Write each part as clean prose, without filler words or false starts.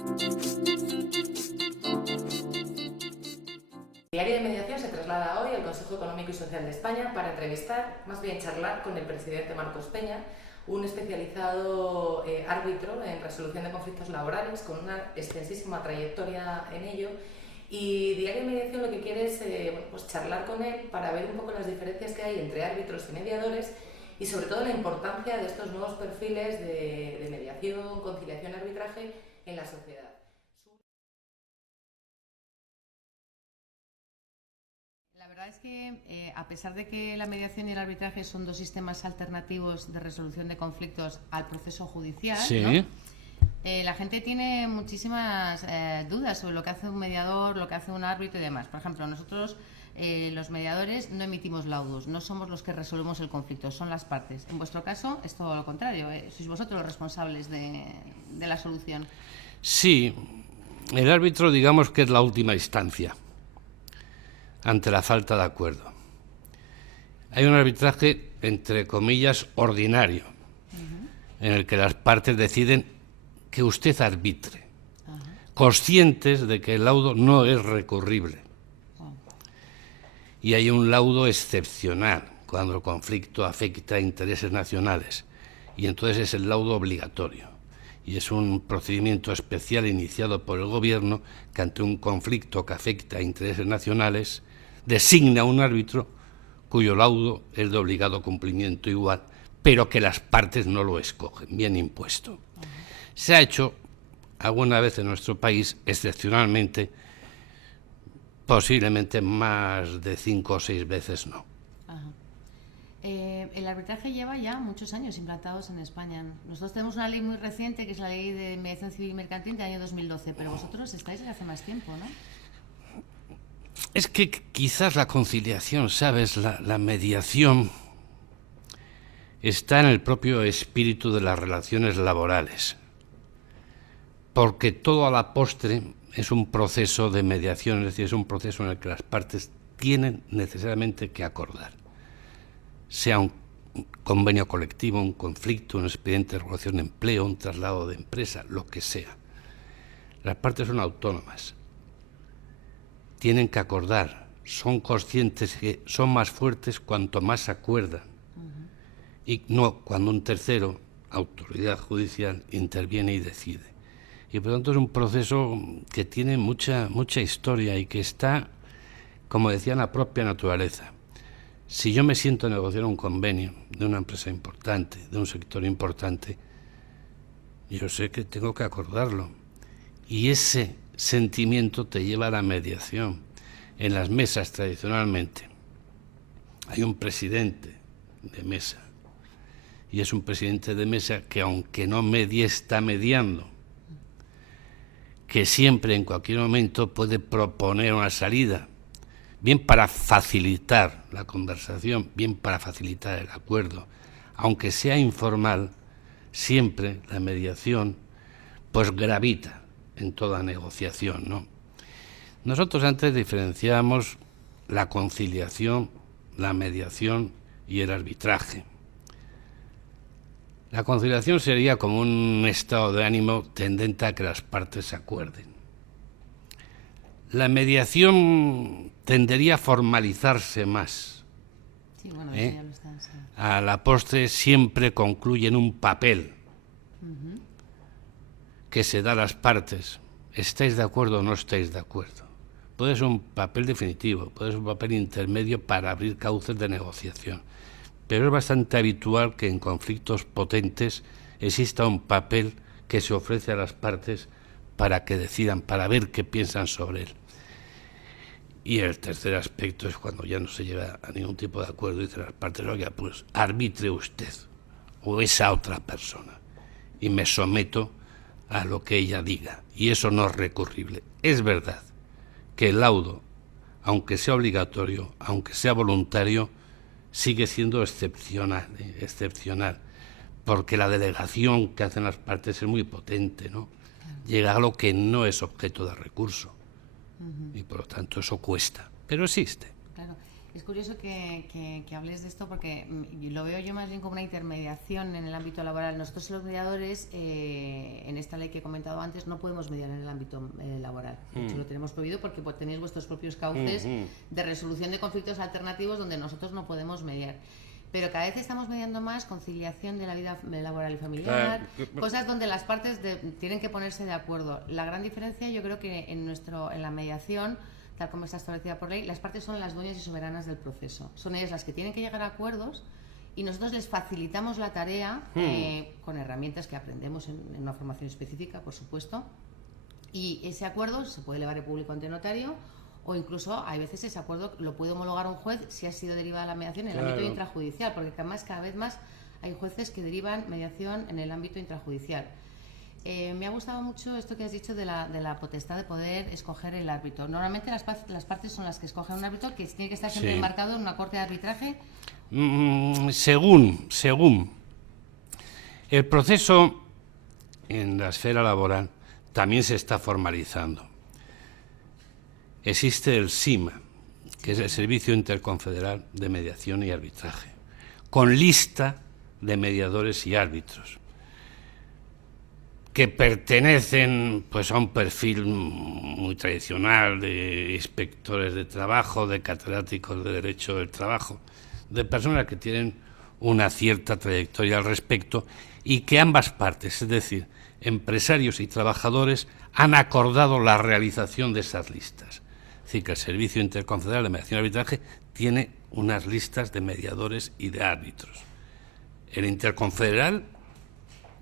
El Diario de Mediación se traslada hoy al Consejo Económico y Social de España para entrevistar, más bien charlar, con el presidente Marcos Peña, un especializado árbitro en resolución de conflictos laborales con una extensísima trayectoria en ello. Y Diario de Mediación lo que quiere es pues charlar con él para ver un poco las diferencias que hay entre árbitros y mediadores y sobre todo la importancia de estos nuevos perfiles de mediación, conciliación, arbitraje en la sociedad. La verdad es que, a pesar de que la mediación y el arbitraje son dos sistemas alternativos de resolución de conflictos al proceso judicial, sí, ¿no? La gente tiene muchísimas dudas sobre lo que hace un mediador, lo que hace un árbitro y demás. Por ejemplo, nosotros, los mediadores, no emitimos laudos, no somos los que resolvemos el conflicto, son las partes. En vuestro caso es todo lo contrario, sois vosotros los responsables de la solución. Sí, el árbitro digamos que es la última instancia ante la falta de acuerdo. Hay un arbitraje, entre comillas, ordinario, en el que las partes deciden que usted arbitre, conscientes de que el laudo no es recurrible. Y hay un laudo excepcional, cuando el conflicto afecta a intereses nacionales, y entonces es el laudo obligatorio. Y es un procedimiento especial iniciado por el Gobierno que ante un conflicto que afecta a intereses nacionales designa un árbitro cuyo laudo es de obligado cumplimiento igual, pero que las partes no lo escogen, bien impuesto. Se ha hecho alguna vez en nuestro país, excepcionalmente, posiblemente más de 5 o 6 veces no. Ajá. El arbitraje lleva ya muchos años implantados en España. Nosotros tenemos una ley muy reciente, que es la Ley de Mediación Civil y Mercantil del año 2012, pero vosotros estáis desde hace más tiempo, ¿no? Es que quizás la conciliación, ¿sabes? La mediación está en el propio espíritu de las relaciones laborales, porque todo a la postre es un proceso de mediación, es decir, es un proceso en el que las partes tienen necesariamente que acordar, sea un convenio colectivo, un conflicto, un expediente de regulación de empleo, un traslado de empresa, lo que sea. Las partes son autónomas, tienen que acordar, son conscientes que son más fuertes cuanto más acuerdan, y no cuando un tercero, autoridad judicial, interviene y decide. Y por lo tanto es un proceso que tiene mucha historia y que está, como decía, en la propia naturaleza. Si yo me siento a negociar un convenio de una empresa importante, de un sector importante, yo sé que tengo que acordarlo. Y ese sentimiento te lleva a la mediación. En las mesas, tradicionalmente, hay un presidente de mesa. Y es un presidente de mesa que, aunque no medie, está mediando, que siempre, en cualquier momento, puede proponer una salida, bien para facilitar la conversación, bien para facilitar el acuerdo. Aunque sea informal, siempre la mediación pues gravita en toda negociación, ¿no? Nosotros antes diferenciábamos la conciliación, la mediación y el arbitraje. La conciliación sería como un estado de ánimo tendente a que las partes se acuerden. La mediación tendería a formalizarse más. Sí, bueno, ya lo está, sí. A la postre siempre concluye en un papel que se da a las partes. ¿Estáis de acuerdo o no estáis de acuerdo? Puede ser un papel definitivo, puede ser un papel intermedio para abrir cauces de negociación. Pero es bastante habitual que en conflictos potentes exista un papel que se ofrece a las partes para que decidan, para ver qué piensan sobre él. Y el tercer aspecto es cuando ya no se llega a ningún tipo de acuerdo y dicen las partes, oiga, pues arbitre usted o esa otra persona y me someto a lo que ella diga. Y eso no es recurrible. Es verdad que el laudo, aunque sea obligatorio, aunque sea voluntario, sigue siendo excepcional, porque la delegación que hacen las partes es muy potente, ¿no? Llega a lo que no es objeto de recurso y por lo tanto eso cuesta, pero existe. Claro. Es curioso que hables de esto porque lo veo yo más bien como una intermediación en el ámbito laboral. Nosotros los mediadores, en esta ley que he comentado antes, no podemos mediar en el ámbito laboral. De hecho, lo tenemos prohibido porque tenéis vuestros propios cauces de resolución de conflictos alternativos donde nosotros no podemos mediar. Pero cada vez estamos mediando más conciliación de la vida laboral y familiar, cosas donde las partes tienen que ponerse de acuerdo. La gran diferencia, yo creo que en la mediación, tal como está establecida por ley, las partes son las dueñas y soberanas del proceso. Son ellas las que tienen que llegar a acuerdos y nosotros les facilitamos la tarea con herramientas que aprendemos en una formación específica, por supuesto. Y ese acuerdo se puede elevar en público ante notario o incluso hay veces ese acuerdo lo puede homologar un juez si ha sido derivada la mediación en el ámbito intrajudicial, porque además cada vez más hay jueces que derivan mediación en el ámbito intrajudicial. Me ha gustado mucho esto que has dicho de la potestad de poder escoger el árbitro. Normalmente las partes son las que escogen un árbitro que tiene que estar siempre enmarcado en una corte de arbitraje. Según. El proceso en la esfera laboral también se está formalizando. Existe el SIMA, que es el Servicio Interconfederal de Mediación y Arbitraje, con lista de mediadores y árbitros que pertenecen pues a un perfil muy tradicional de inspectores de trabajo, de catedráticos de Derecho del Trabajo, de personas que tienen una cierta trayectoria al respecto y que ambas partes, es decir, empresarios y trabajadores, han acordado la realización de esas listas. Es decir, que el Servicio Interconfederal de Mediación y Arbitraje tiene unas listas de mediadores y de árbitros. El interconfederal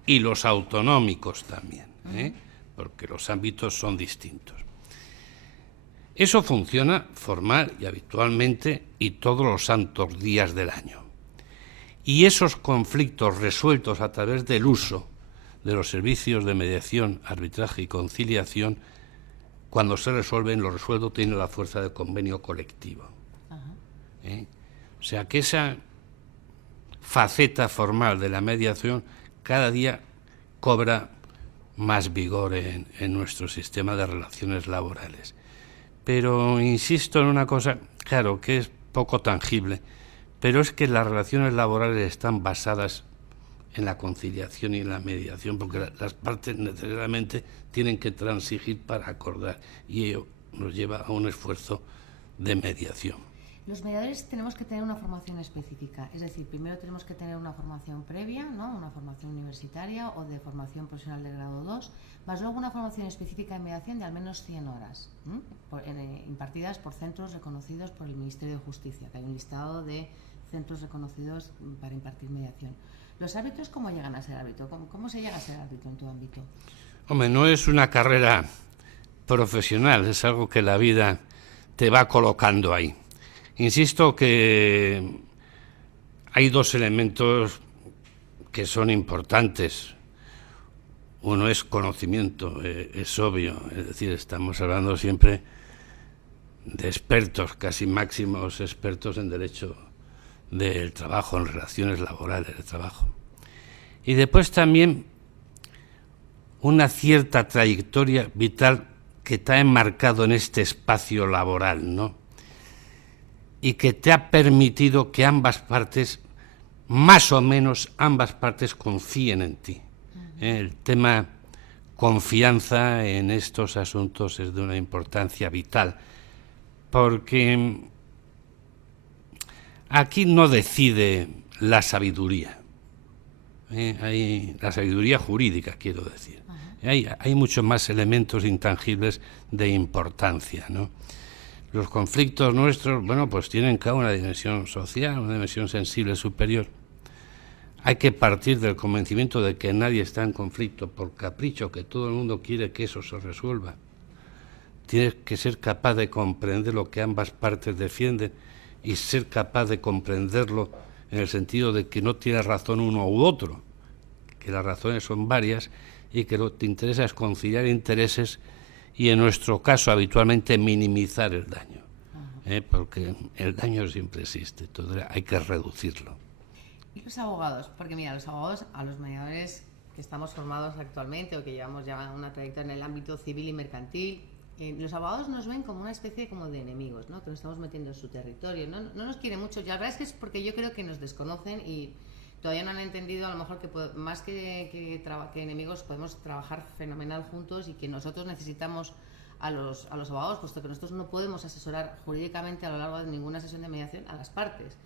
y los autonómicos también, porque los ámbitos son distintos. Eso funciona formal y habitualmente y todos los santos días del año. Y esos conflictos resueltos a través del uso de los servicios de mediación, arbitraje y conciliación, cuando se resuelven, lo resuelto tiene la fuerza de convenio colectivo. O sea que esa faceta formal de la mediación cada día cobra más vigor en nuestro sistema de relaciones laborales. Pero insisto en una cosa, claro, que es poco tangible, pero es que las relaciones laborales están basadas en la conciliación y en la mediación, porque las partes necesariamente tienen que transigir para acordar, y ello nos lleva a un esfuerzo de mediación. Los mediadores tenemos que tener una formación específica, es decir, primero tenemos que tener una formación previa, ¿no? Una formación universitaria o de formación profesional de grado 2, más luego una formación específica en mediación de al menos 100 horas, impartidas por centros reconocidos por el Ministerio de Justicia, que hay un listado de centros reconocidos para impartir mediación. ¿Los árbitros cómo llegan a ser árbitro? ¿Cómo se llega a ser árbitro en tu ámbito? Hombre, no es una carrera profesional, es algo que la vida te va colocando ahí. Insisto que hay dos elementos que son importantes. Uno es conocimiento, es obvio, es decir, estamos hablando siempre de expertos, casi máximos expertos en derecho del trabajo, en relaciones laborales de trabajo. Y después también una cierta trayectoria vital que te ha enmarcado en este espacio laboral, ¿no? Y que te ha permitido que ambas partes, más o menos ambas partes, confíen en ti. El tema confianza en estos asuntos es de una importancia vital, porque aquí no decide la sabiduría, la sabiduría jurídica, quiero decir. Hay muchos más elementos intangibles de importancia, ¿no? Los conflictos nuestros, bueno, pues tienen cada una dimensión social, una dimensión sensible superior. Hay que partir del convencimiento de que nadie está en conflicto por capricho, que todo el mundo quiere que eso se resuelva. Tienes que ser capaz de comprender lo que ambas partes defienden y ser capaz de comprenderlo en el sentido de que no tiene razón uno u otro, que las razones son varias y que lo que te interesa es conciliar intereses y en nuestro caso habitualmente minimizar el daño, porque el daño siempre existe, entonces hay que reducirlo. ¿Y los abogados? Porque mira, los abogados, a los mediadores que estamos formados actualmente o que llevamos ya una trayectoria en el ámbito civil y mercantil, Los abogados nos ven como una especie como de enemigos, ¿no? Que nos estamos metiendo en su territorio. No nos quieren mucho. La verdad es que es porque yo creo que nos desconocen y todavía no han entendido a lo mejor que más que enemigos podemos trabajar fenomenal juntos y que nosotros necesitamos a los abogados, puesto que nosotros no podemos asesorar jurídicamente a lo largo de ninguna sesión de mediación a las partes.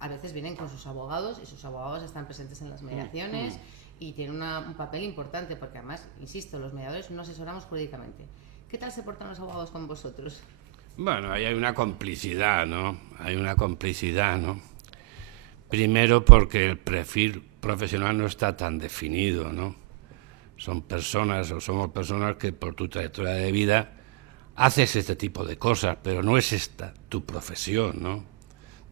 A veces vienen con sus abogados y sus abogados están presentes en las mediaciones y tienen un papel importante, porque además, insisto, los mediadores no asesoramos jurídicamente. ¿Qué tal se portan los abogados con vosotros? Bueno, ahí hay una complicidad, ¿no? Hay una complicidad, ¿no? Primero porque el perfil profesional no está tan definido, ¿no? Somos personas que por tu trayectoria de vida haces este tipo de cosas, pero no es esta tu profesión, ¿no?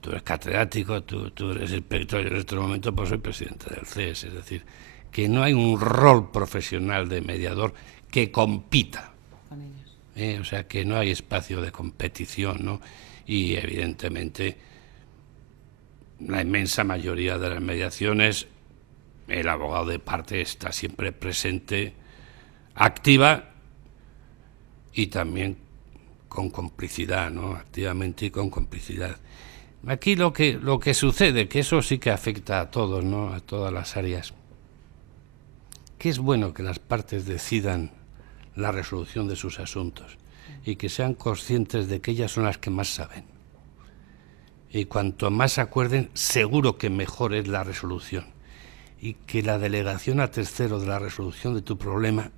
Tú eres catedrático, tú eres inspector, yo en este momento pues soy presidente del CES, es decir, que no hay un rol profesional de mediador que compita. Con ellos. O sea, que no hay espacio de competición, ¿no? Y evidentemente la inmensa mayoría de las mediaciones, el abogado de parte está siempre presente, activa y también con complicidad, ¿no? Activamente y con complicidad. Aquí lo que sucede, que eso sí que afecta a todos, ¿no? A todas las áreas, que es bueno que las partes decidan la resolución de sus asuntos y que sean conscientes de que ellas son las que más saben. Y cuanto más acuerden, seguro que mejor es la resolución. Y que la delegación a terceros de la resolución de tu problema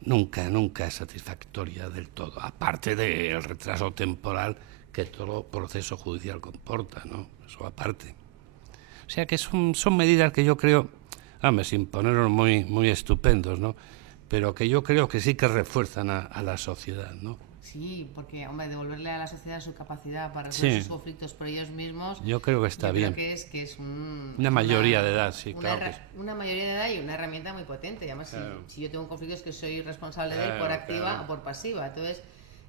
nunca es satisfactoria del todo, aparte del retraso temporal que todo proceso judicial comporta, ¿no? Eso aparte. O sea que son medidas que yo creo, sin ponernos muy estupendos, ¿no? Pero que yo creo que sí que refuerzan a la sociedad, ¿no? Sí, porque, hombre, devolverle a la sociedad su capacidad para resolver sus conflictos por ellos mismos. Yo creo que está bien. Creo que es una mayoría de edad, sí, claro. Una mayoría de edad y una herramienta muy potente. Y además, claro, si yo tengo un conflicto es que soy responsable de él por activa o por pasiva. Entonces,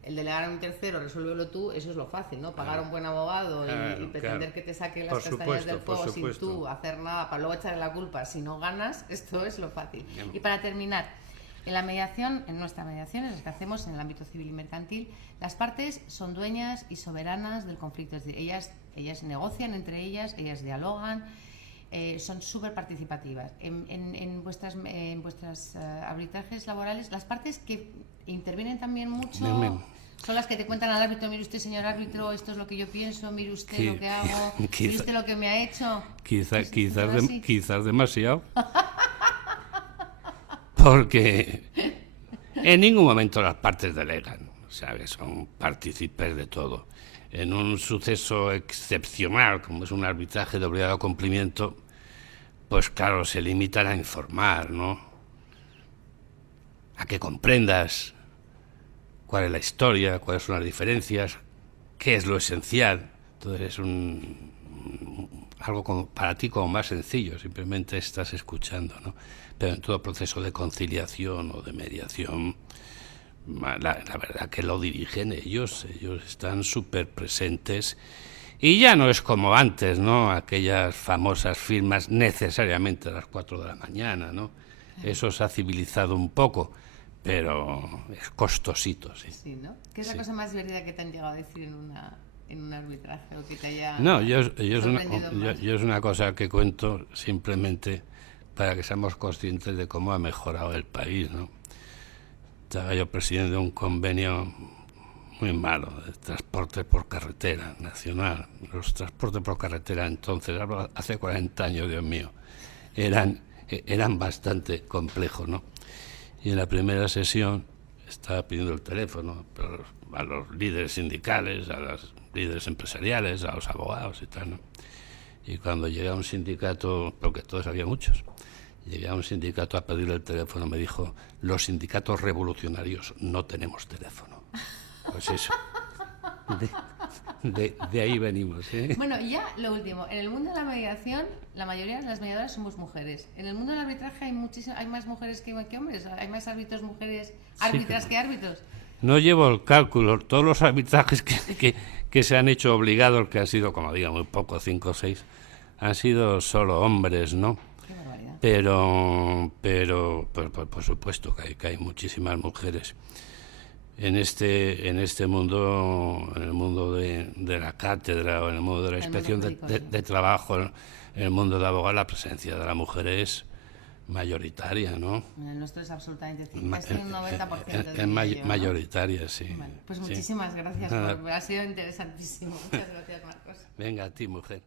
el delegar a un tercero, resuélvelo tú, eso es lo fácil, ¿no? Pagar a un buen abogado y pretender que te saque las castañas del fuego sin tú hacer nada para luego echarle la culpa si no ganas, esto es lo fácil. Y para terminar, en la mediación, en nuestra mediación, en las que hacemos en el ámbito civil y mercantil, las partes son dueñas y soberanas del conflicto. Es decir, ellas negocian entre ellas dialogan, son súper participativas. En vuestras arbitrajes laborales, las partes que intervienen también mucho son las que te cuentan al árbitro: mire usted, señor árbitro, esto es lo que yo pienso, mire usted lo que hago, mire usted lo que me ha hecho. Quizás demasiado. Porque en ningún momento las partes delegan, o sea, que son partícipes de todo. En un suceso excepcional, como es un arbitraje de obligado cumplimiento, pues claro, se limitan a informar, ¿no? A que comprendas cuál es la historia, cuáles son las diferencias, qué es lo esencial. Entonces es algo para ti como más sencillo, simplemente estás escuchando, ¿no? Pero en todo proceso de conciliación o de mediación, la verdad que lo dirigen ellos están súper presentes. Y ya no es como antes, ¿no? Aquellas famosas firmas necesariamente a las 4 de la mañana, ¿no? Eso se ha civilizado un poco, pero es costosito, sí. Sí, ¿no? ¿Qué es la cosa más divertida que te han llegado a decir en un arbitraje o que te haya yo es una cosa que cuento simplemente para que seamos conscientes de cómo ha mejorado el país, ¿no? Estaba yo presidente de un convenio muy malo de transporte por carretera nacional. Los transportes por carretera entonces, hace 40 años, Dios mío, eran bastante complejos, ¿no? Y en la primera sesión estaba pidiendo el teléfono a los líderes sindicales, a los líderes empresariales, a los abogados y tal, ¿no? Y cuando llegué a un sindicato, porque todos había muchos, llegué a un sindicato a pedirle el teléfono, me dijo: los sindicatos revolucionarios no tenemos teléfono. Pues eso, de ahí venimos, ¿eh? Bueno, ya lo último, en el mundo de la mediación, la mayoría de las mediadoras somos mujeres. En el mundo del arbitraje hay más mujeres que hombres, hay más árbitros mujeres, árbitras que árbitros. No llevo el cálculo, todos los arbitrajes que se han hecho obligados, que han sido, como digo, muy poco, 5 o 6, han sido solo hombres, ¿no? Qué barbaridad. Pero por supuesto que hay muchísimas mujeres. en este mundo, en el mundo de la cátedra o en el mundo de la inspección de trabajo, en el mundo de abogado, la presencia de la mujer es mayoritaria, ¿no? El nuestro es absolutamente casi un 90%. Es mayoritaria, sí. Bueno, pues sí. muchísimas gracias, ha sido interesantísimo. Muchas gracias, Marcos. Venga, a ti, mujer.